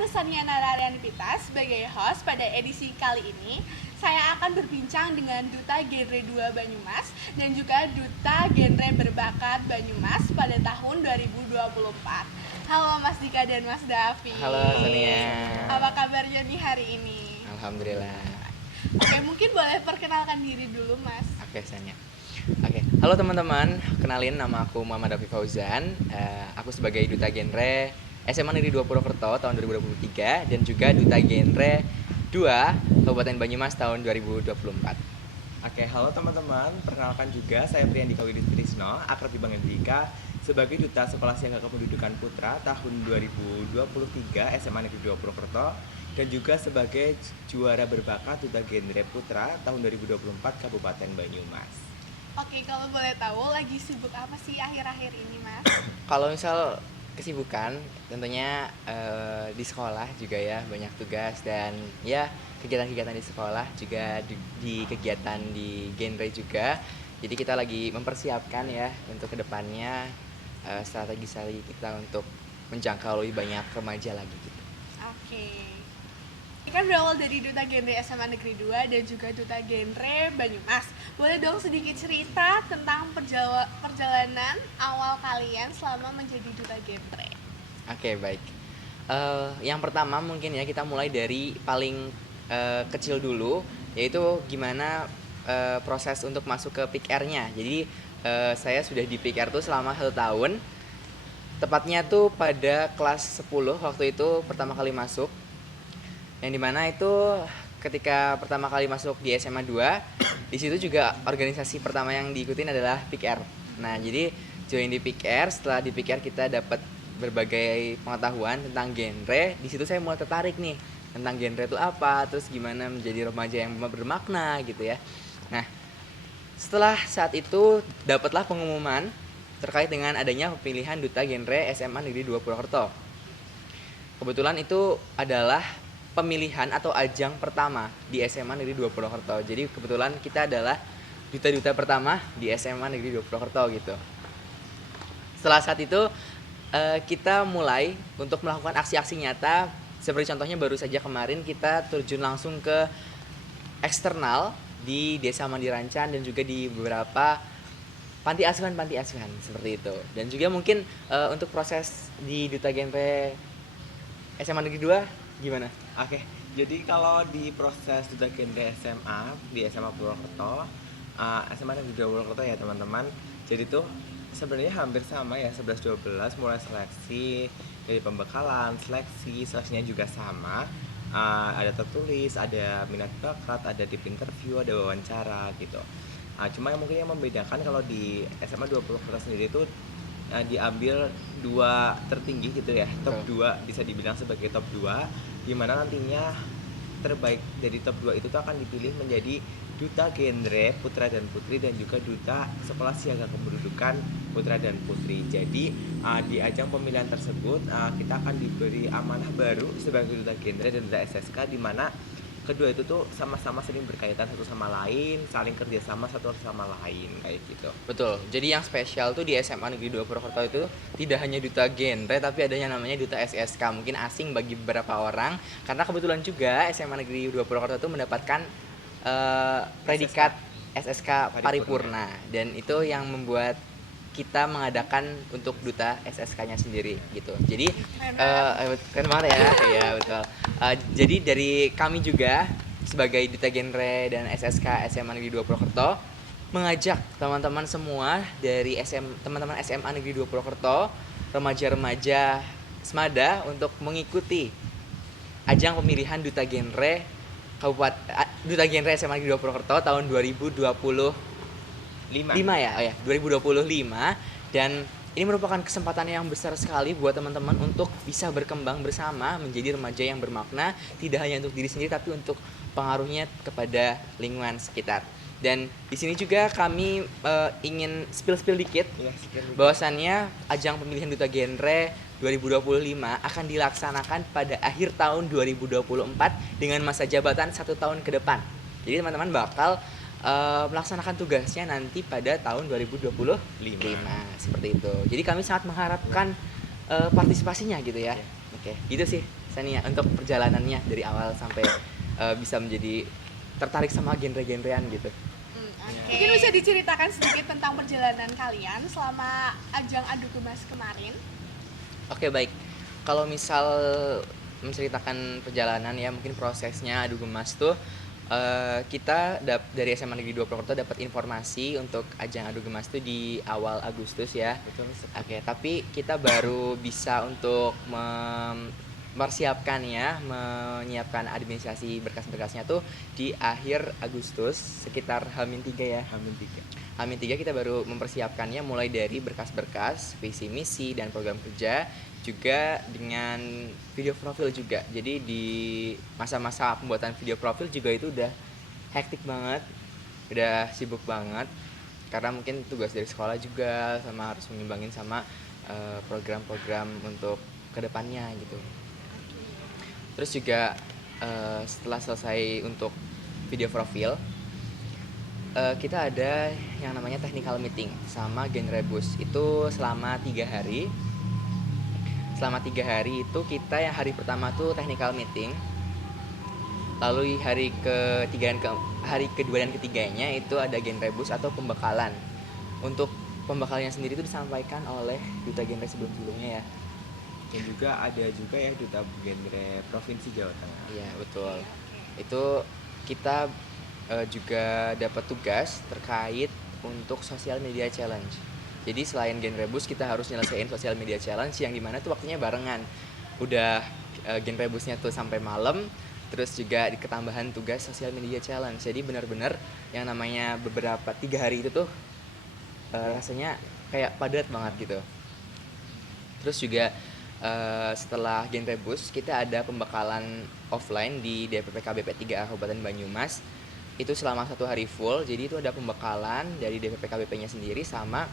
aku Sonia Nararian Pita sebagai host pada edisi kali ini. Saya akan berbincang dengan Duta Genre 2 Banyumas dan juga Duta Genre Berbakat Banyumas pada tahun 2024. Halo Mas Dika dan Mas Davi. Halo Sonia. Apa kabarnya nih hari ini? Alhamdulillah. Oke, mungkin boleh perkenalkan diri dulu Mas. Oke Sonia. Halo teman-teman, kenalin nama aku Muhammad Davi Fauzan. Aku sebagai Duta Genre SMA Negeri 2 Purwokerto tahun 2023 dan juga Duta Genre 2 Kabupaten Banyumas tahun 2024. Halo teman-teman, perkenalkan juga saya Priyandika Widitrisno, akrab dipanggil Dika, sebagai Duta Sekolah Siaga Kependudukan Putra tahun 2023 SMA Negeri 2 Purwokerto dan juga sebagai juara berbakat Duta Genre Putra tahun 2024 Kabupaten Banyumas. Oke, kalau boleh tahu lagi sibuk apa sih akhir-akhir ini Mas? Kalau misal kesibukan tentunya di sekolah juga ya, banyak tugas dan ya kegiatan-kegiatan di sekolah juga di kegiatan di genre juga. Jadi kita lagi mempersiapkan ya untuk kedepannya strategi kita untuk menjangkau lebih banyak remaja lagi gitu. Oke. Ini kan berawal dari Duta Genre SMA Negeri 2 dan juga Duta Genre Banyumas. Boleh dong sedikit cerita tentang perjalanan awal kalian selama menjadi Duta Genre? Oke, baik. Yang pertama mungkin ya kita mulai dari paling kecil dulu, yaitu gimana proses untuk masuk ke PIK-R-nya. Jadi saya sudah di PIK-R tuh selama 1 tahun. Tepatnya tuh pada kelas 10 waktu itu pertama kali masuk. Yang dimana itu ketika pertama kali masuk di SMA 2, di situ juga organisasi pertama yang diikutin adalah PIK-R. Nah, jadi join di PIK-R, setelah di PIK-R kita dapat berbagai pengetahuan tentang genre. Di situ saya mulai tertarik nih tentang genre itu apa, terus gimana menjadi remaja yang bermakna gitu ya. Nah, setelah saat itu dapatlah pengumuman terkait dengan adanya pemilihan Duta Genre SMA Negeri 2 Purwokerto. Kebetulan itu adalah pemilihan atau ajang pertama di SMA Negeri 2 Purwokerto. Jadi kebetulan kita adalah duta-duta pertama di SMA Negeri 2 Purwokerto gitu. Setelah saat itu kita mulai untuk melakukan aksi-aksi nyata. Seperti contohnya baru saja kemarin kita terjun langsung ke eksternal di Desa Mandirancan dan juga di beberapa panti asuhan seperti itu. Dan juga mungkin untuk proses di Duta Genre SMA Negeri 2 gimana? Jadi kalau di proses Duta Genre SMA di SMA Purwokerto, SMA Negeri 2 Purwokerto ya teman-teman. Jadi tuh sebenarnya hampir sama ya, 11-12 mulai seleksi dari pembekalan, seleksinya juga sama. Ada tertulis, ada minat bakat, ada deep interview, ada wawancara gitu. Cuma yang mungkin yang membedakan kalau di SMA 2 Purwokerto sendiri itu diambil 2 tertinggi gitu ya, top 2 bisa dibilang sebagai top 2, di mana nantinya terbaik dari top 2 itu tuh akan dipilih menjadi Duta Genre Putra dan Putri dan juga Duta Sekolah Siaga Kependudukan Putra dan Putri. Jadi di ajang pemilihan tersebut kita akan diberi amanah baru sebagai Duta Genre dan Duta SSK, di mana kedua itu tuh sama-sama sering berkaitan satu sama lain, saling kerjasama satu sama lain kayak gitu. Betul. Jadi yang spesial tuh di SMA Negeri 2 Purwokerto itu tidak hanya Duta Genre tapi ada yang namanya Duta SSK. Mungkin asing bagi beberapa orang karena kebetulan juga SMA Negeri 2 Purwokerto itu mendapatkan predikat SSK Paripurna dan itu yang membuat kita mengadakan untuk Duta SSK-nya sendiri gitu. Jadi keren banget ya. Iya, betul. Jadi dari kami juga sebagai Duta Genre dan SSK SMA Negeri 2 Purwokerto mengajak teman-teman semua dari teman-teman SMA Negeri 2 Purwokerto, remaja-remaja Semada untuk mengikuti ajang pemilihan Duta Genre Duta Genre SMA Negeri 2 Purwokerto tahun 2025 ya. 2025, dan ini merupakan kesempatan yang besar sekali buat teman-teman untuk bisa berkembang bersama menjadi remaja yang bermakna, tidak hanya untuk diri sendiri tapi untuk pengaruhnya kepada lingkungan sekitar. Dan di sini juga kami ingin spill dikit bahwasannya ajang pemilihan Duta Genre 2025 akan dilaksanakan pada akhir tahun 2024 dengan masa jabatan 1 tahun ke depan. Jadi teman-teman bakal melaksanakan tugasnya nanti pada tahun 2025 seperti itu. Jadi kami sangat mengharapkan partisipasinya gitu ya. Oke, gitu sih. Sania untuk perjalanannya dari awal sampai bisa menjadi tertarik sama genre-genrean gitu. Oke. Mungkin bisa diceritakan sedikit tentang perjalanan kalian selama ajang adu gemas kemarin. Oke, baik. Kalau misal menceritakan perjalanan ya, mungkin prosesnya adu gemas tuh kita dari SMA Negeri 2 Purwokerto dapat informasi untuk ajang adu gemas tuh di awal Agustus ya. Betul. Oke, tapi kita baru bisa untuk mempersiapkan ya, menyiapkan administrasi berkas-berkasnya tuh di akhir Agustus sekitar H-3 ya. H-3. H-3 kita baru mempersiapkannya mulai dari berkas-berkas, visi misi dan program kerja, juga dengan video profil juga. Jadi di masa-masa pembuatan video profil juga itu udah hektik banget, udah sibuk banget karena mungkin tugas dari sekolah juga sama harus mengimbangin sama program-program untuk kedepannya gitu. Terus juga setelah selesai untuk video profil, kita ada yang namanya technical meeting sama Genrebus itu selama 3 hari. Selama 3 hari itu kita yang hari pertama tuh technical meeting, lalu hari kedua dan ketiganya itu ada Genrebus atau pembekalan. Untuk pembekalannya sendiri itu disampaikan oleh duta genre sebelum-sebelumnya ya. Dan juga ada juga ya duta genre Provinsi Jawa Tengah. Iya betul. Itu kita juga dapat tugas terkait untuk social media challenge. Jadi selain Genrebus kita harus nyelesain social media challenge yang dimana tuh waktunya barengan. Udah Genrebusnya tuh sampai malam, terus juga ketambahan tugas social media challenge. Jadi benar-benar yang namanya beberapa 3 hari itu tuh rasanya kayak padat banget gitu. Terus juga setelah Genrebus kita ada pembekalan offline di DPP KBP 3A Kabupaten Banyumas. Itu selama 1 hari full. Jadi itu ada pembekalan dari DPP KBP-nya sendiri sama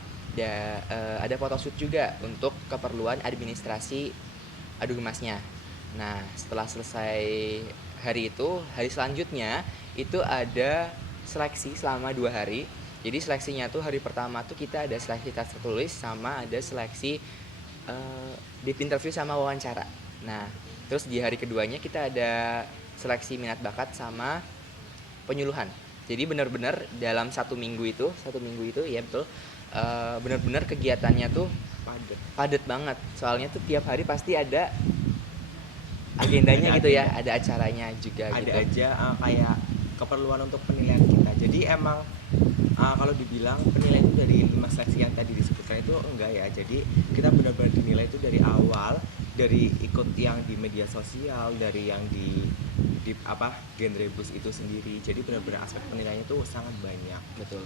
ada photoshoot juga untuk keperluan administrasi adu gemasnya. Nah, setelah selesai hari itu, hari selanjutnya itu ada seleksi selama 2 hari. Jadi seleksinya tuh hari pertama tuh kita ada seleksi tes tertulis sama ada seleksi deep interview sama wawancara. Nah, terus di hari keduanya kita ada seleksi minat bakat sama penyuluhan. Jadi benar-benar dalam satu minggu itu ya betul, benar-benar kegiatannya tuh padat banget. Soalnya tuh tiap hari pasti ada agendanya gitu ya, ada acaranya juga ada gitu. Ada aja kayak keperluan untuk penilaian kita. Jadi emang kalau dibilang penilaian itu dari 5 seleksi yang tadi disebutkan itu enggak ya. Jadi kita benar-benar dinilai itu dari awal, dari ikut yang di media sosial, dari yang di Genrebus itu sendiri. Jadi benar-benar aspek penilaiannya itu sangat banyak. Betul.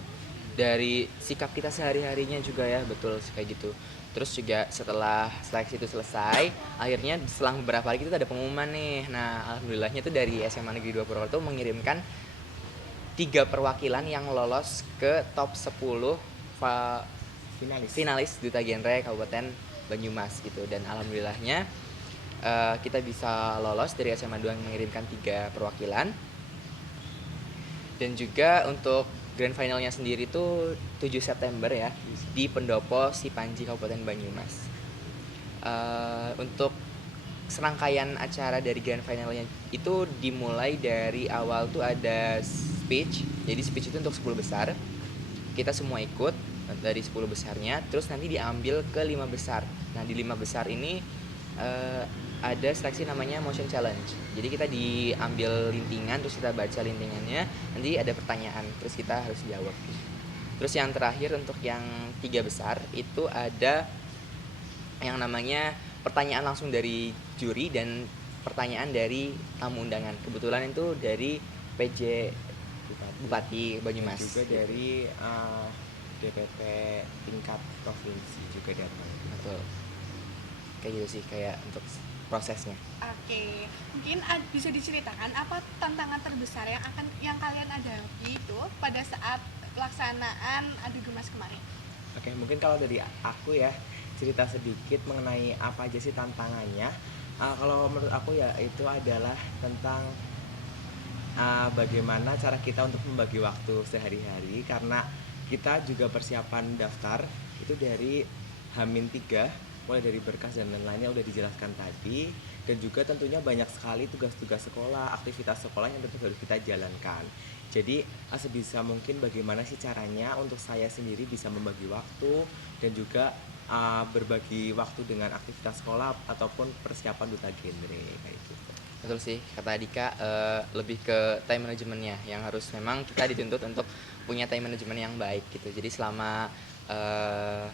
Dari sikap kita sehari-harinya juga ya, betul kayak gitu. Terus juga setelah seleksi itu selesai, akhirnya selang beberapa hari kita ada pengumuman nih. Nah, alhamdulillahnya tuh dari SMA Negeri 2 Purwokerto mengirimkan 3 perwakilan yang lolos ke top 10 finalis duta genre Kabupaten Banyumas gitu. Dan alhamdulillahnya kita bisa lolos dari SMA 2 yang mengirimkan 3 perwakilan. Dan juga untuk grand finalnya sendiri tuh 7 September ya di Pendopo Sipanji Kabupaten Banyumas. Untuk serangkaian acara dari grand finalnya itu dimulai dari awal tuh ada speech. Jadi speech itu untuk 10 besar. Kita semua ikut dari 10 besarnya, terus nanti diambil ke 5 besar. Nah, di 5 besar ini ada seleksi namanya motion challenge. Jadi kita diambil lintingan, terus kita baca lintingannya, nanti ada pertanyaan, terus kita harus jawab. Terus yang terakhir untuk yang 3 besar itu ada yang namanya pertanyaan langsung dari juri dan pertanyaan dari tamu undangan. Kebetulan itu dari PJ Bupati Banyumas. Dan juga dari DPP tingkat provinsi juga datang. Betul. Kayak gitu sih kayak untuk prosesnya. Oke, mungkin bisa diceritakan apa tantangan terbesar yang kalian hadapi itu pada saat pelaksanaan adu gemas kemarin? Oke, mungkin kalau dari aku ya cerita sedikit mengenai apa aja sih tantangannya. Kalau menurut aku ya itu adalah tentang bagaimana cara kita untuk membagi waktu sehari-hari, karena kita juga persiapan daftar itu dari H-3 mulai dari berkas dan lain-lainnya udah dijelaskan tadi, dan juga tentunya banyak sekali tugas-tugas sekolah, aktivitas sekolah yang tentu harus kita jalankan. Jadi sebisa mungkin bagaimana sih caranya untuk saya sendiri bisa membagi waktu dan juga berbagi waktu dengan aktivitas sekolah ataupun persiapan duta genre kayak gitu. Betul sih, kata Dika, lebih ke time manajemennya yang harus memang kita dituntut untuk punya time management yang baik gitu. Jadi selama eh,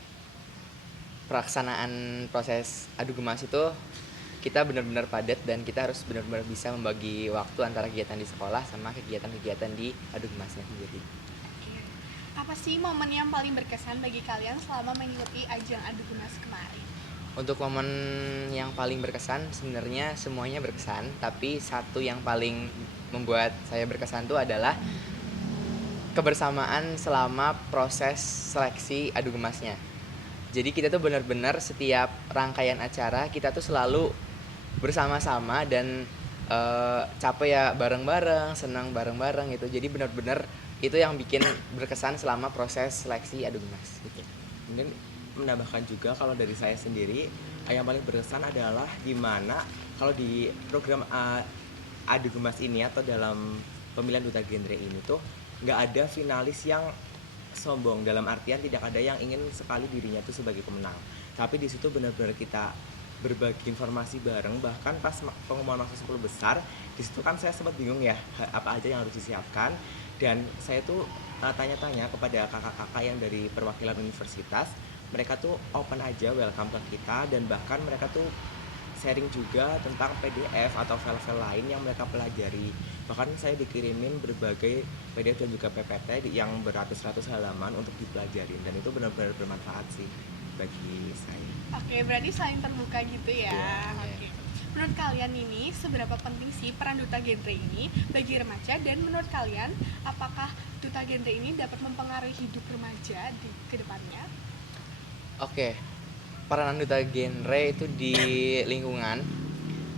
pelaksanaan proses adu gemas itu kita benar-benar padat dan kita harus benar-benar bisa membagi waktu antara kegiatan di sekolah sama kegiatan-kegiatan di adu gemasnya sendiri. Oke. Apa sih momen yang paling berkesan bagi kalian selama mengikuti ajang adu gemas kemarin? Untuk momen yang paling berkesan sebenarnya semuanya berkesan, tapi satu yang paling membuat saya berkesan itu adalah kebersamaan selama proses seleksi adu gemasnya. Jadi kita tuh benar-benar setiap rangkaian acara kita tuh selalu bersama-sama dan capek ya bareng-bareng, senang bareng-bareng gitu. Jadi benar-benar itu yang bikin berkesan selama proses seleksi adu gemas gitu. Mungkin menambahkan juga kalau dari saya sendiri yang paling berkesan adalah gimana kalau di program adu gemas ini atau dalam pemilihan duta genre ini tuh nggak ada finalis yang sombong, dalam artian tidak ada yang ingin sekali dirinya tuh sebagai pemenang, tapi di situ benar-benar kita berbagi informasi bareng. Bahkan pas pengumuman masuk 10 besar di situ kan saya sempat bingung ya apa aja yang harus disiapkan, dan saya tuh tanya-tanya kepada kakak-kakak yang dari perwakilan universitas. Mereka tuh open aja, welcome ke kita, dan bahkan mereka tuh sharing juga tentang PDF atau file-file lain yang mereka pelajari. Bahkan saya dikirimin berbagai PDF dan juga PPT yang beratus-ratus halaman untuk dipelajarin, dan itu benar-benar bermanfaat sih bagi saya. Oke, berarti saling terbuka gitu ya. Iya. Oke. Menurut kalian ini seberapa penting sih peran duta genre ini bagi remaja, dan menurut kalian apakah duta genre ini dapat mempengaruhi hidup remaja di kedepannya? Oke, peranan duta genre itu di lingkungan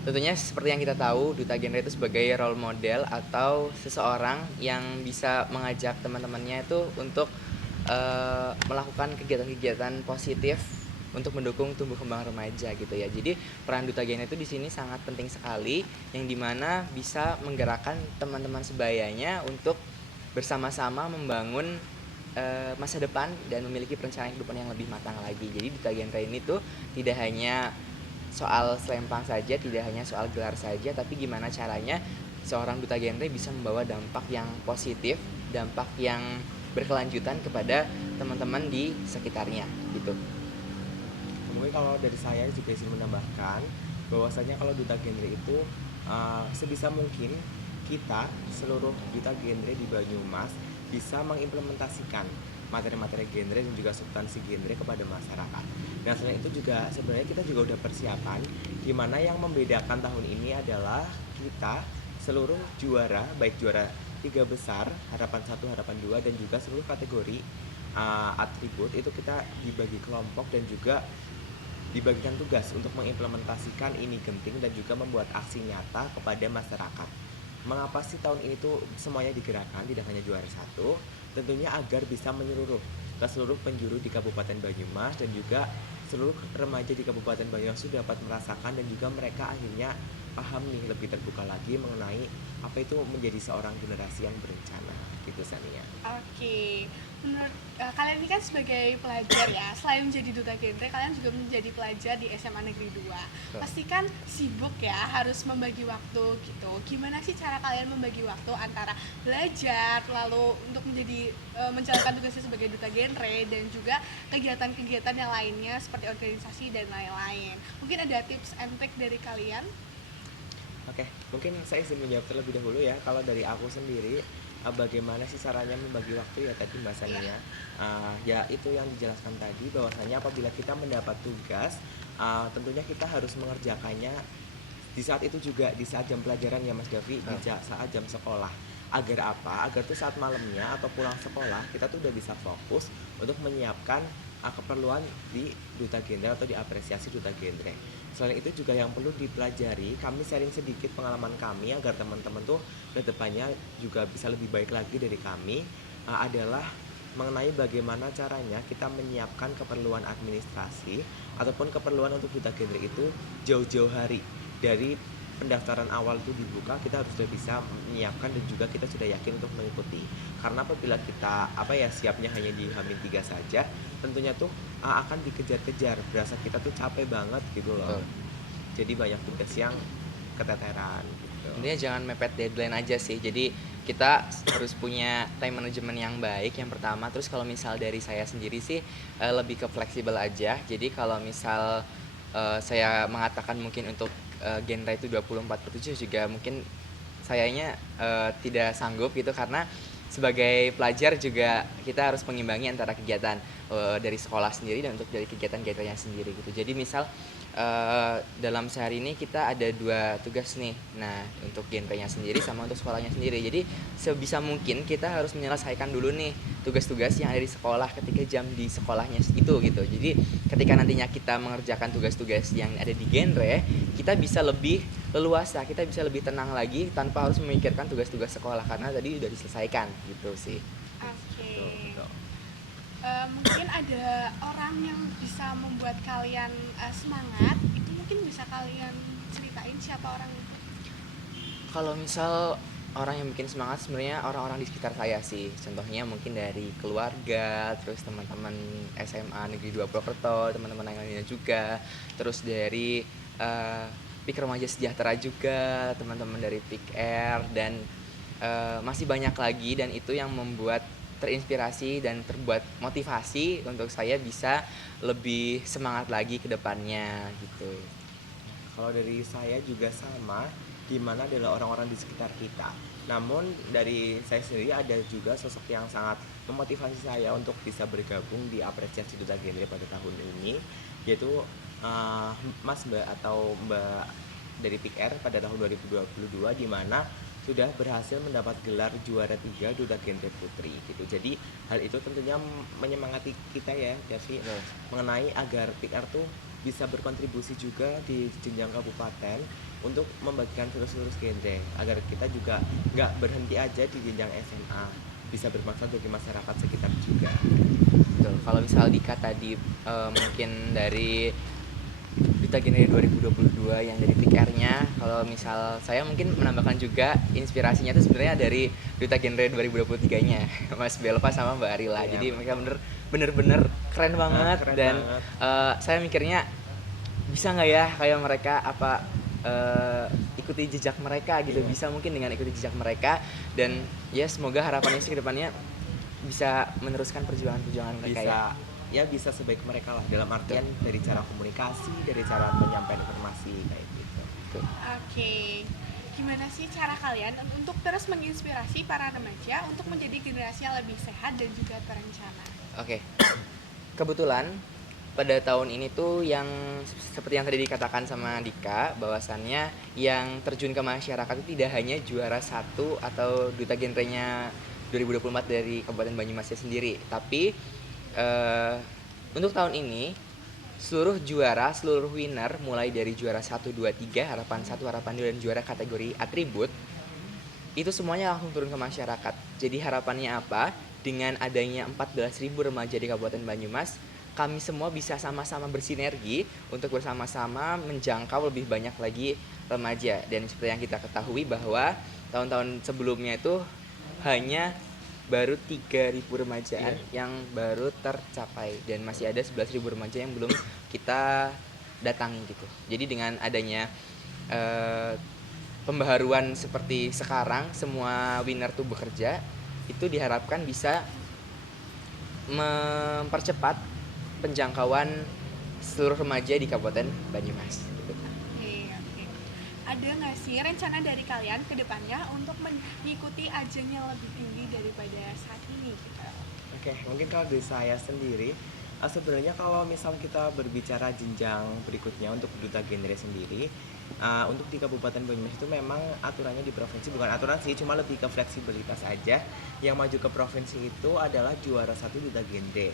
tentunya seperti yang kita tahu, duta genre itu sebagai role model atau seseorang yang bisa mengajak teman-temannya itu untuk melakukan kegiatan-kegiatan positif untuk mendukung tumbuh kembang remaja gitu ya. Jadi peran duta genre itu di sini sangat penting sekali, yang dimana bisa menggerakkan teman-teman sebayanya untuk bersama-sama membangun masa depan dan memiliki perencanaan kehidupan yang lebih matang lagi. Jadi duta genre ini tuh tidak hanya soal selempang saja, tidak hanya soal gelar saja, tapi gimana caranya seorang duta genre bisa membawa dampak yang positif, dampak yang berkelanjutan kepada teman-teman di sekitarnya gitu. Mungkin kalau dari saya juga izin menambahkan bahwasanya kalau duta genre itu sebisa mungkin kita seluruh duta genre di Banyumas bisa mengimplementasikan materi-materi genre dan juga substansi genre kepada masyarakat. Dan selain itu juga sebenarnya kita juga udah persiapan, di mana yang membedakan tahun ini adalah kita seluruh juara, baik juara 3 besar, harapan 1, harapan 2, dan juga seluruh kategori atribut itu kita dibagi kelompok dan juga dibagikan tugas untuk mengimplementasikan ini genting dan juga membuat aksi nyata kepada masyarakat. Mengapa sih tahun ini tuh semuanya digerakkan, tidak hanya juara 1? Tentunya agar bisa menyeluruh ke seluruh penjuru di Kabupaten Banyumas, dan juga seluruh remaja di Kabupaten Banyumas sudah dapat merasakan, dan juga mereka akhirnya paham nih, lebih terbuka lagi mengenai apa itu menjadi seorang generasi yang berencana gitu Sania. Oke, menurut kalian ini kan sebagai pelajar ya, selain menjadi duta genre, kalian juga menjadi pelajar di SMA Negeri 2. Pasti kan sibuk ya, harus membagi waktu gitu. Gimana sih cara kalian membagi waktu antara belajar, lalu untuk menjadi menjalankan tugasnya sebagai duta genre, dan juga kegiatan-kegiatan yang lainnya seperti organisasi dan lain-lain? Mungkin ada tips and trick dari kalian? Oke, mungkin saya izin menjawab terlebih dahulu ya. Kalau dari aku sendiri, bagaimana sih caranya membagi waktu ya tadi Mbak Sania. Ya itu yang dijelaskan tadi, bahwasanya apabila kita mendapat tugas, tentunya kita harus mengerjakannya di saat itu juga, di saat jam pelajaran ya Mas Davi, di saat jam sekolah. Agar apa? Agar tuh saat malamnya atau pulang sekolah kita tuh udah bisa fokus untuk menyiapkan keperluan di duta genre atau diapresiasi duta genre. Selain itu juga yang perlu dipelajari, kami sharing sedikit pengalaman kami agar teman-teman tuh kedepannya juga bisa lebih baik lagi dari kami, adalah mengenai bagaimana caranya kita menyiapkan keperluan administrasi ataupun keperluan untuk duta genre itu jauh-jauh hari dari pendaftaran awal itu dibuka. Kita harus sudah bisa menyiapkan dan juga kita sudah yakin untuk mengikuti, karena apabila kita siapnya hanya di H-3 saja, tentunya tuh akan dikejar-kejar, berasa kita tuh capek banget gitu loh. Betul. Jadi banyak tugas yang keteteran gitu. Intinya jangan mepet deadline aja sih. Jadi kita harus punya time management yang baik yang pertama. Terus kalau misal dari saya sendiri sih lebih ke fleksibel aja. Jadi kalau misal saya mengatakan mungkin untuk genre itu 24/7 juga mungkin sayanya tidak sanggup gitu, karena sebagai pelajar juga kita harus mengimbangi antara kegiatan dari sekolah sendiri dan untuk dari kegiatan-kegiatannya sendiri gitu. Jadi misal dalam sehari ini kita ada 2 tugas nih. Nah, untuk genrenya sendiri sama untuk sekolahnya sendiri. Jadi sebisa mungkin kita harus menyelesaikan dulu nih tugas-tugas yang ada di sekolah ketika jam di sekolahnya itu gitu. Jadi ketika nantinya kita mengerjakan tugas-tugas yang ada di genre, kita bisa lebih leluasa, kita bisa lebih tenang lagi tanpa harus memikirkan tugas-tugas sekolah karena tadi udah diselesaikan gitu sih. Oke. Betul. Mungkin ada orang yang bisa membuat kalian semangat, itu mungkin bisa kalian ceritain siapa orang itu? Kalau misal orang yang bikin semangat sebenarnya orang-orang di sekitar saya sih. Contohnya mungkin dari keluarga, terus teman-teman SMA Negeri 2 Purwokerto, teman-teman yang lainnya juga. Terus dari PIK Remaja Sejahtera juga, teman-teman dari PIK R, dan masih banyak lagi, dan itu yang membuat terinspirasi dan terbuat motivasi untuk saya bisa lebih semangat lagi ke depannya gitu. Kalau dari saya juga sama, di mana adalah orang-orang di sekitar kita. Namun dari saya sendiri ada juga sosok yang sangat memotivasi saya untuk bisa bergabung di apresiasi duta genre pada tahun ini, yaitu Mas Mbak atau Mbak dari PIK R pada tahun 2022, di mana sudah berhasil mendapat gelar juara 3 duta genre putri gitu. Jadi hal itu tentunya menyemangati kita ya, Davi, mengenai agar PIK R tuh bisa berkontribusi juga di jenjang kabupaten untuk membagikan terus-terus genre, agar kita juga nggak berhenti aja di jenjang SMA, bisa bermanfaat bagi masyarakat sekitar juga. Betul. Kalau misal Dika tadi mungkin dari Duta Genre 2022 yang dari PIK R-nya, kalau misal saya mungkin menambahkan juga inspirasinya itu sebenarnya dari Duta Genre 2023-nya Mas Belva sama Mbak Arila. Iya, Jadi mereka bener-bener keren banget, keren dan banget. saya mikirnya bisa nggak ya kayak mereka ikuti jejak mereka gitu. Iya. Bisa mungkin dengan ikuti jejak mereka, dan ya semoga harapannya sih ke depannya bisa meneruskan perjuangan mereka ya. Bisa sebaik mereka lah, dalam artian dari cara komunikasi, dari cara menyampaikan informasi kayak gitu. Betul. Oke. Gimana sih cara kalian untuk terus menginspirasi para remaja untuk menjadi generasi yang lebih sehat dan juga terencana? Oke. Kebetulan pada tahun ini tuh yang seperti yang tadi dikatakan sama Dika, bahwasannya yang terjun ke masyarakat itu tidak hanya juara 1 atau duta genrenya 2024 dari Kabupaten Banyumasnya sendiri, tapi untuk tahun ini seluruh juara, seluruh winner, mulai dari juara 1, 2, 3, harapan 1, harapan 2, dan juara kategori atribut, itu semuanya langsung turun ke masyarakat. Jadi harapannya apa? Dengan adanya 14.000 remaja di Kabupaten Banyumas, kami semua bisa sama-sama bersinergi untuk bersama-sama menjangkau lebih banyak lagi remaja. Dan seperti yang kita ketahui bahwa tahun-tahun sebelumnya itu hanya baru 3.000 remajaan yang baru tercapai, dan masih ada 11.000 remaja yang belum kita datangi gitu. Jadi dengan adanya pembaharuan seperti sekarang, semua winner tuh bekerja, itu diharapkan bisa mempercepat penjangkauan seluruh remaja di Kabupaten Banyumas gitu. Oke. Ada nggak sih rencana dari kalian ke depannya untuk mengikuti ajang yang lebih tinggi daripada saat ini gitu? Oke, mungkin kalau dari saya sendiri, sebenarnya kalau misal kita berbicara jenjang berikutnya untuk duta genre sendiri, untuk di Kabupaten Banyumas itu memang aturannya di provinsi, bukan aturan sih, cuma lebih ke fleksibilitas aja. Yang maju ke provinsi itu adalah juara 1 duta genre.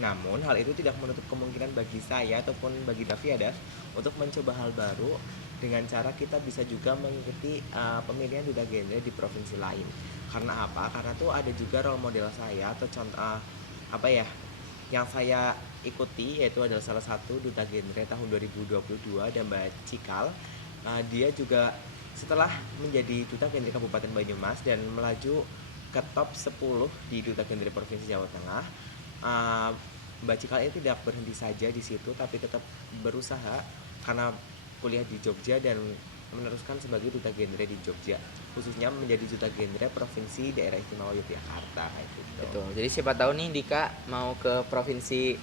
Namun hal itu tidak menutup kemungkinan bagi saya ataupun bagi Davi untuk mencoba hal baru, dengan cara kita bisa juga mengikuti pemilihan duta genre di provinsi lain. Karena apa? Karena tuh ada juga role model saya atau apa ya, yang saya ikuti yaitu adalah salah satu duta genre tahun 2022 dan Mbak Cikal. Dia juga setelah menjadi duta genre Kabupaten Banyumas dan melaju ke top 10 di duta genre Provinsi Jawa Tengah. Mbak Cikal ini tidak berhenti saja di situ tapi tetap berusaha karena kuliah di Jogja dan meneruskan sebagai duta genre di Jogja, khususnya menjadi duta genre Provinsi Daerah Istimewa Yogyakarta gitu. Betul. Jadi siapa tahu nih Dika mau ke provinsi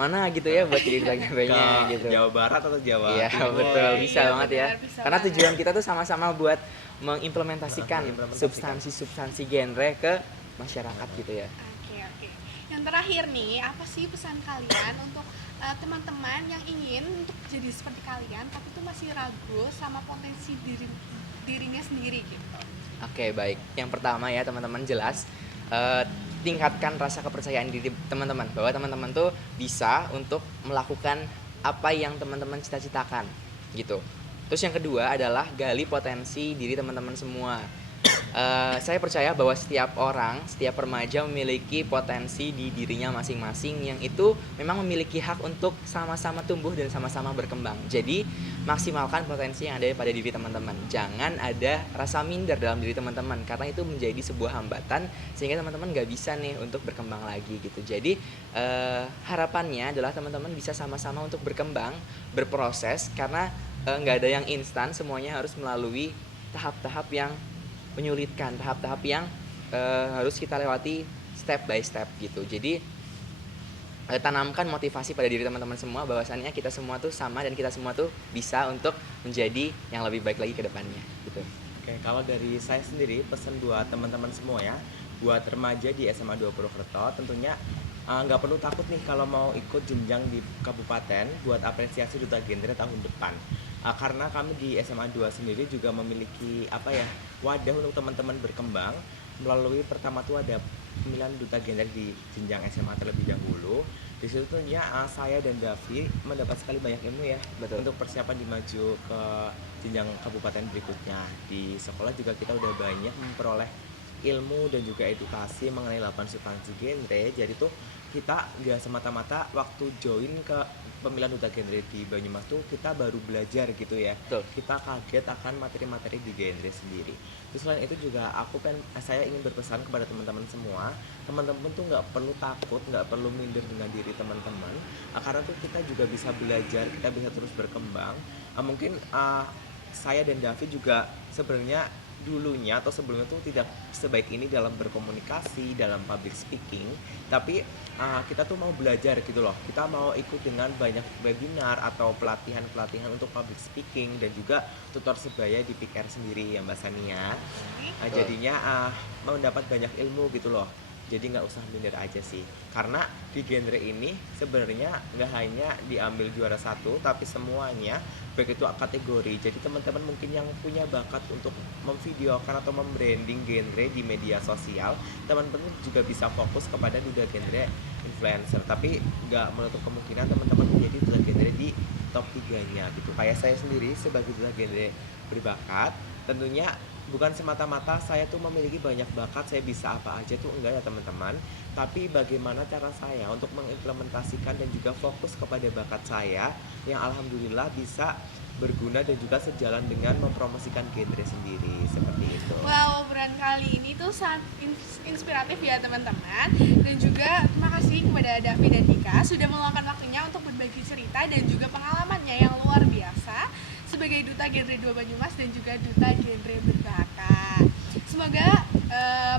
mana gitu ya buat jadi duta genre-nya gitu. Jawa Barat atau Jawa Iya, Timur. betul, bisa Iya, banget ya. benar, bisa Karena banget. tujuan kita tuh sama-sama buat mengimplementasikan Mengimplementasikan. substansi-substansi genre ke masyarakat gitu ya. Oke, oke. Yang terakhir nih, apa sih pesan kalian untuk teman-teman yang ingin untuk jadi seperti kalian tapi tuh masih ragu sama potensi dirinya sendiri gitu? Oke, baik. Yang pertama ya teman-teman, jelas tingkatkan rasa kepercayaan diri teman-teman, bahwa teman-teman tuh bisa untuk melakukan apa yang teman-teman cita-citakan gitu. Terus yang kedua adalah gali potensi diri teman-teman semua. Saya percaya bahwa setiap orang, setiap remaja memiliki potensi di dirinya masing-masing yang itu memang memiliki hak untuk sama-sama tumbuh dan sama-sama berkembang. Jadi maksimalkan potensi yang ada pada diri teman-teman. Jangan ada rasa minder dalam diri teman-teman karena itu menjadi sebuah hambatan sehingga teman-teman nggak bisa nih untuk berkembang lagi gitu. Jadi harapannya adalah teman-teman bisa sama-sama untuk berkembang, berproses karena nggak ada yang instan, semuanya harus melalui tahap-tahap yang menyulitkan, tahap-tahap yang harus kita lewati step by step gitu. Jadi tanamkan motivasi pada diri teman-teman semua bahwasannya kita semua tuh sama dan kita semua tuh bisa untuk menjadi yang lebih baik lagi ke depannya gitu. Oke, kalau dari saya sendiri pesan buat teman-teman semua ya, buat remaja di SMA 2 Purwokerto tentunya nggak perlu takut nih kalau mau ikut jenjang di kabupaten buat apresiasi duta genre tahun depan. Karena kami di SMA 2 sendiri juga memiliki wadah untuk teman-teman berkembang melalui pertama tuh ada pemilihan duta genre di jenjang SMA terlebih dahulu. Di situ tentunya saya dan Davi mendapat sekali banyak ilmu ya. Betul. Untuk persiapan dimaju ke jenjang kabupaten berikutnya. Di sekolah juga kita udah banyak memperoleh ilmu dan juga edukasi mengenai 8 substansi genre. Jadi tuh kita nggak semata-mata waktu join ke pemilihan duta genre di Banyumas tuh kita baru belajar gitu ya. Betul. Kita kaget akan materi-materi di genre sendiri. Terus selain itu juga saya ingin berpesan kepada teman-teman semua, teman-teman tuh nggak perlu takut, nggak perlu minder dengan diri teman-teman, karena tuh kita juga bisa belajar, kita bisa terus berkembang. Mungkin saya dan David juga sebenarnya dulunya atau sebelumnya tuh tidak sebaik ini dalam berkomunikasi, dalam public speaking, tapi kita tuh mau belajar gitu loh. Kita mau ikut dengan banyak webinar atau pelatihan-pelatihan untuk public speaking dan juga tutor sebaya di PIKR sendiri ya Mbak Sania. Jadinya mendapat banyak ilmu gitu loh. Jadi nggak usah minder aja sih, karena di genre ini sebenarnya nggak hanya diambil juara satu, tapi semuanya baik itu kategori. Jadi teman-teman mungkin yang punya bakat untuk memvideokan atau membranding genre di media sosial, teman-teman juga bisa fokus kepada duta genre influencer. Tapi nggak menutup kemungkinan teman-teman menjadi duta genre di top 3-nya gitu. Kayak saya sendiri sebagai duta genre berbakat, tentunya bukan semata-mata saya tuh memiliki banyak bakat, saya bisa apa aja tuh enggak ya teman-teman. Tapi bagaimana cara saya untuk mengimplementasikan dan juga fokus kepada bakat saya yang alhamdulillah bisa berguna dan juga sejalan dengan mempromosikan genre sendiri seperti itu. Wow, obrolan kali ini tuh sangat inspiratif ya teman-teman. Dan juga terima kasih kepada Davi dan Dika sudah meluangkan waktunya untuk berbagi cerita dan juga pengalamannya yang luar biasa sebagai duta genre 2 Banyumas dan juga duta genre berbakat. Semoga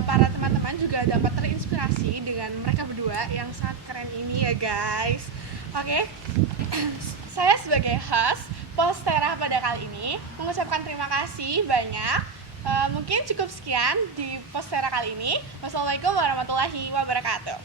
para teman-teman juga dapat terinspirasi dengan mereka berdua yang sangat keren ini ya guys. Oke, saya sebagai host Postera pada kali ini mengucapkan terima kasih banyak. Mungkin cukup sekian di Postera kali ini. Wassalamualaikum warahmatullahi wabarakatuh.